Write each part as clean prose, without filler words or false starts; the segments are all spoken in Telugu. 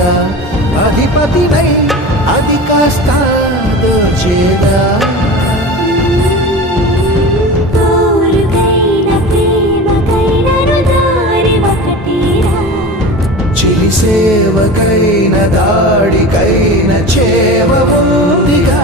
మనమేగా అధిపతినై అది కాస్త దోచేదా చిలి సేవకైన దాడికైన చేవ ఉందిగా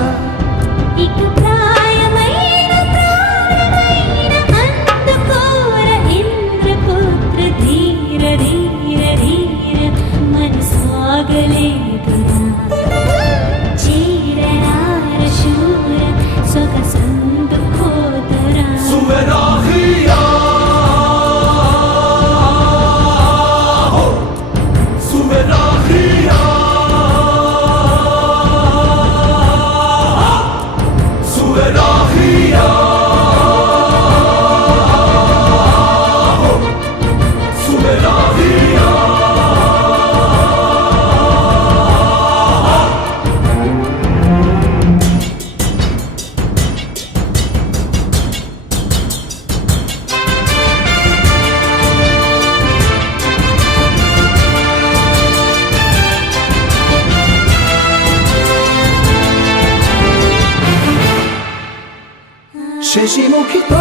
శశిముఖితో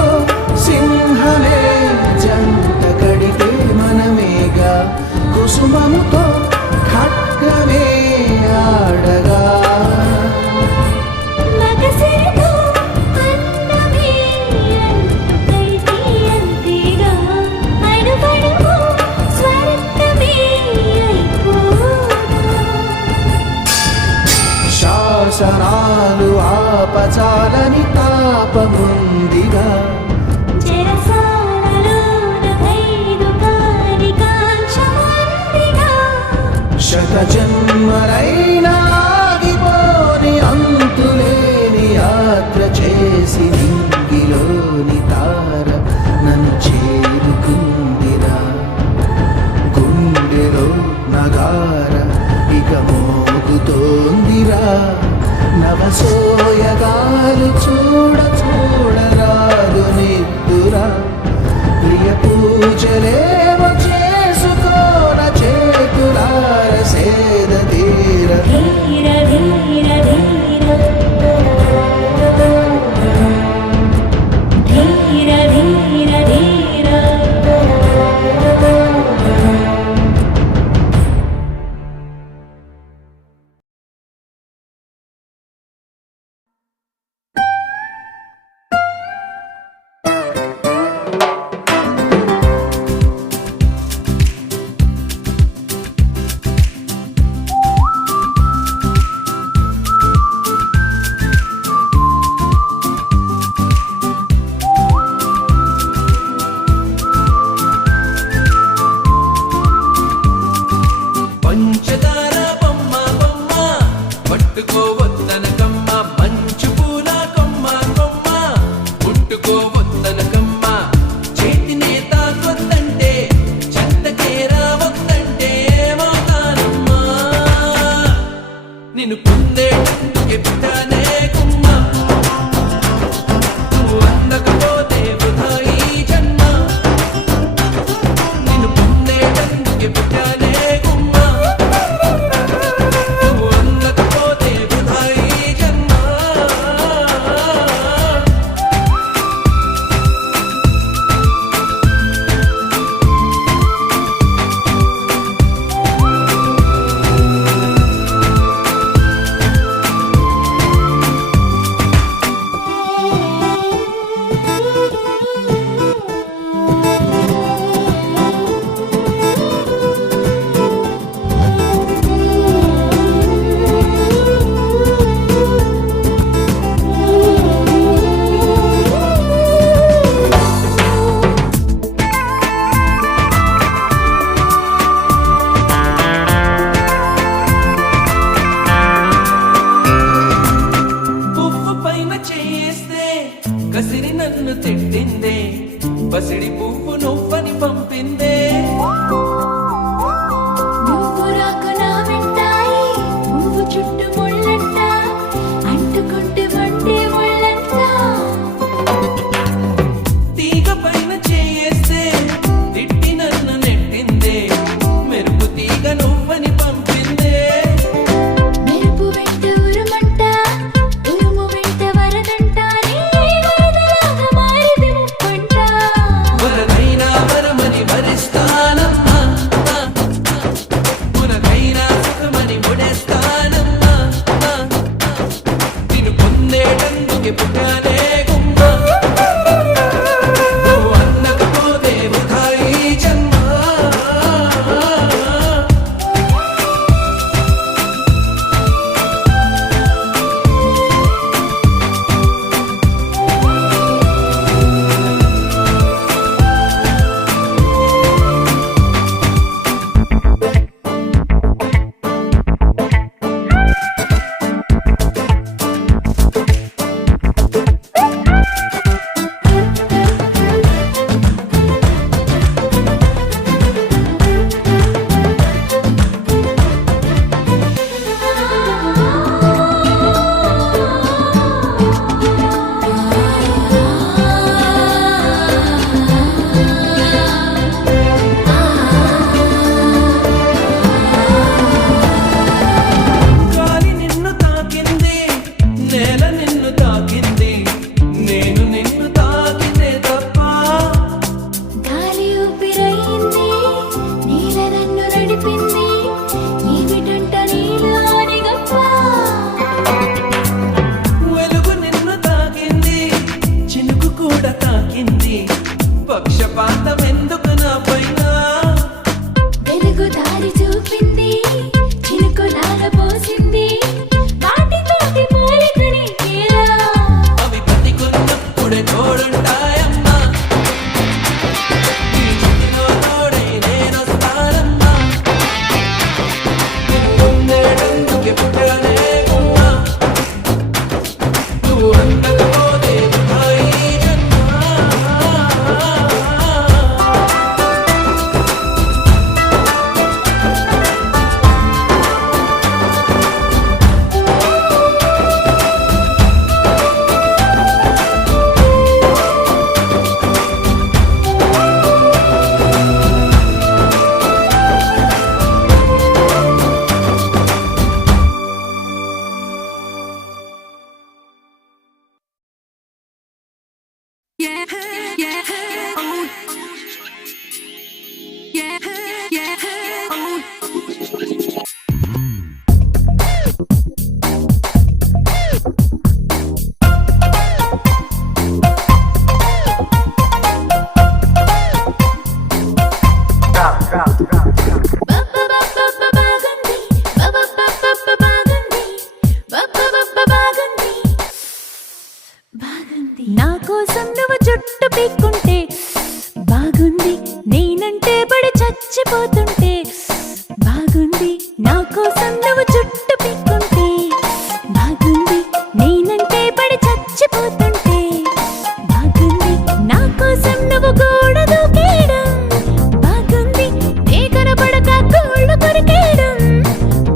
సింహలే జంట కడితే మనమేగా కుసుమముతో ఖడ్గమే ఆడగా శాసనాలు ఆపచాలని తాపముందిగా శత జన్మలైనా ఆగిపోని అంతులేని యాత్ర చేసి నింగిలోని తార నన్ను చేరుకుందిరా గుండెలో నగార ఇక మోగుతోందిరా నవసోయగాలు చూడరాదు నిద్దురా ప్రియ పూజలేమో చేసుకోన చేతులార సేద తీర పీక్కుంటే బాగుంది, నేనంటే పడి చచ్చిపోతుంటే బాగుంది, నా కోసం నువ్వు జుట్టు పీక్కుంటే బాగుంది, నేనంటే పడి చచ్చిపోతుంటే బాగుంది, నా కోసం నువ్వు గోడ దూకేయడం బాగుంది, నే కనబడక కోళ్ళు కొరికేయడం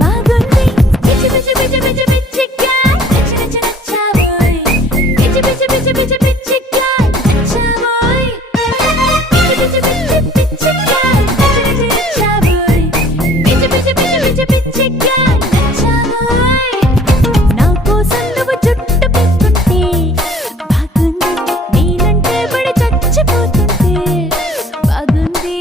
బాగుంది. పిచ్చి పిచ్చి పిచ్చి పిచ్చి పిచ్చిగా నచ్చి నచ్చి నచ్చావోయ్, పిచ్చి పిచ్చి పిచ్చి పిచ్చి పిచ్చిగా నచ్చావోయ్, పిచ్చి పిచ్చి పిచ్చి పిచ్చిగా నచ్చి నచ్చి నచ్చావోయ్, పిచ్చి పిచ్చి పిచ్చి పిచ్చి పిచ్చిగా నచ్చావోయ్. నా కోసం నువ్వు జుట్టు పీక్కుంటే బాగుంది, నేనంటే పడి చచ్చిపోతుంటే బాగుంది.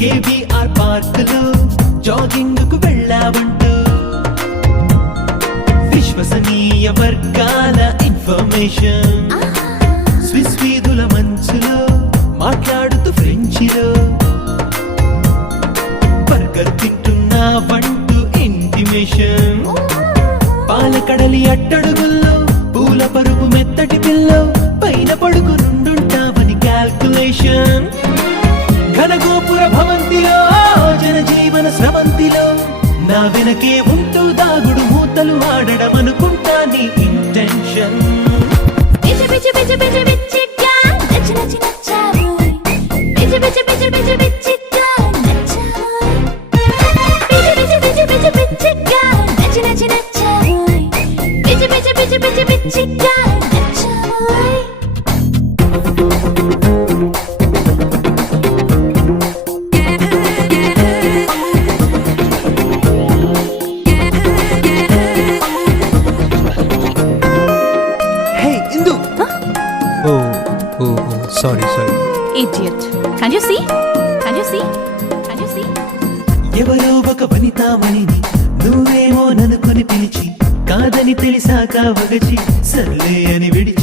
కేబీఆర్ పార్క్ లో జాగింగ్ కు వెళ్ళావంటూ విశ్వసనీయ వర్గాల ఇన్ఫర్మేషన్, స్విస్ వీధుల మంచులో మాట్లాడుతూ ఫ్రెంచిలో బర్గర్ తింటున్నావంటూ ఇంటిమేషన్, పాలకడలి అట్టడుగుల్లో పూల పరుపు మెత్తటి పిల్లో పైన పడుకునుండుంటావని క్యాల్కులేషన్, ఘనగోపుర భవంతిలో జనజీవన స్రవంతిలో నా వెనకే ఉంటూ దాగుడు మూతలు ఆడడం అనుకుంటా నీ ఇంటెన్షన్. పిచ్చి పిచ్చి పిచ్చి పిచ్చి పిచ్చిగా నచ్చి నచ్చి నచ్చావోయ్, పిచ్చి పిచ్చి పిచ్చి పిచ్చి పిచ్చిగా నచ్చావోయ్, పిచ్చి పిచ్చి పిచ్చి పిచ్చి పిచ్చిగా నచ్చి నచ్చి నచ్చావోయ్, పిచ్చి పిచ్చి పిచ్చి పిచ్చి పిచ్చిగా నచ్చావోయ్. Hey Indu, oh oh sorry sorry. Idiot. Can you see? Can you see? Can you see? ఎవరో ఒక వనితామణిని నువ్వేమో ననుకొని పిలిచి కాదని తెలిసాక వగచి సర్లే అని విడిచి